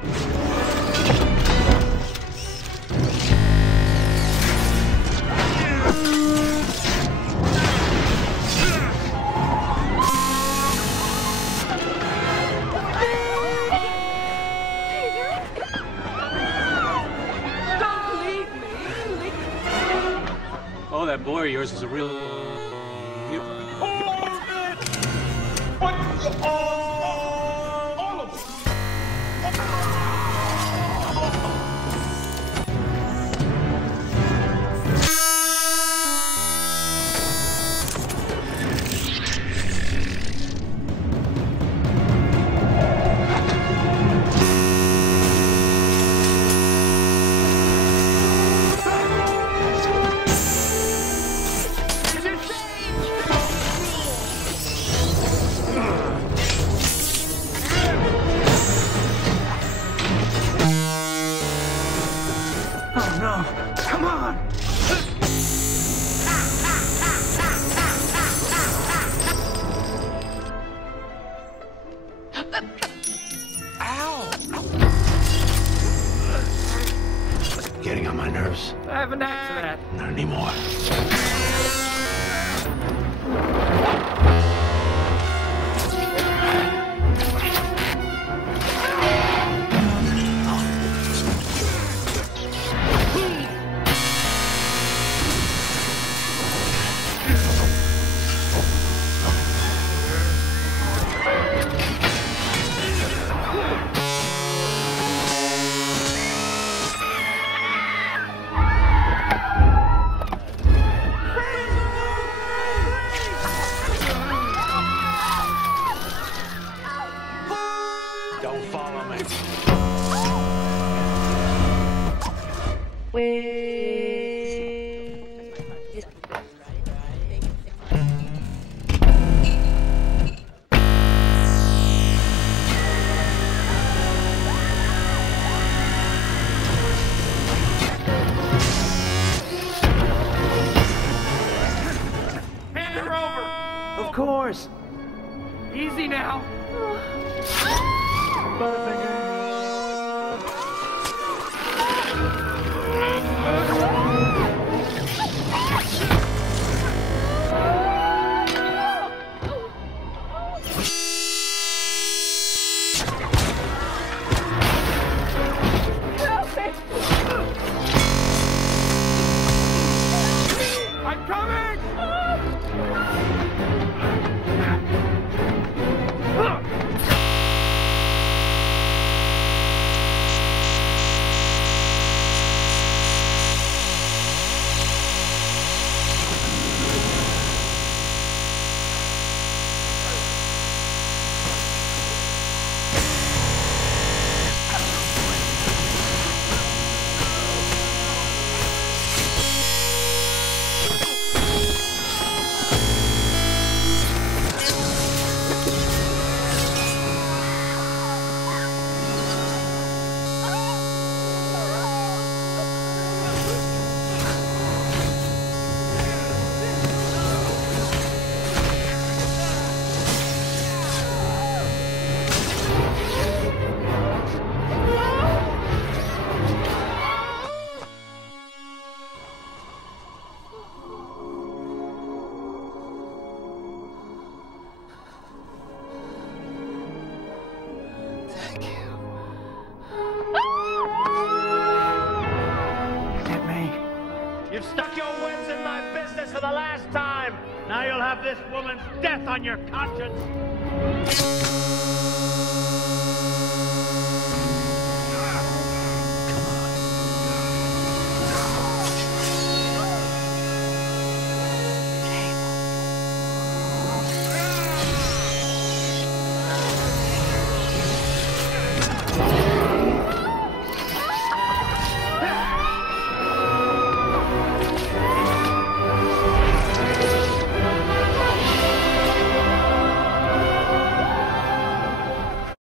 Oh, that boy of yours is a real... All of them. Oh no! Come on! Ow! Getting on my nerves. I have a knack for that. Not anymore. Don't follow me. Hand her over! Of course! Easy now! I'm coming! You've stuck your webs in my business for the last time. Now you'll have this woman's death on your conscience.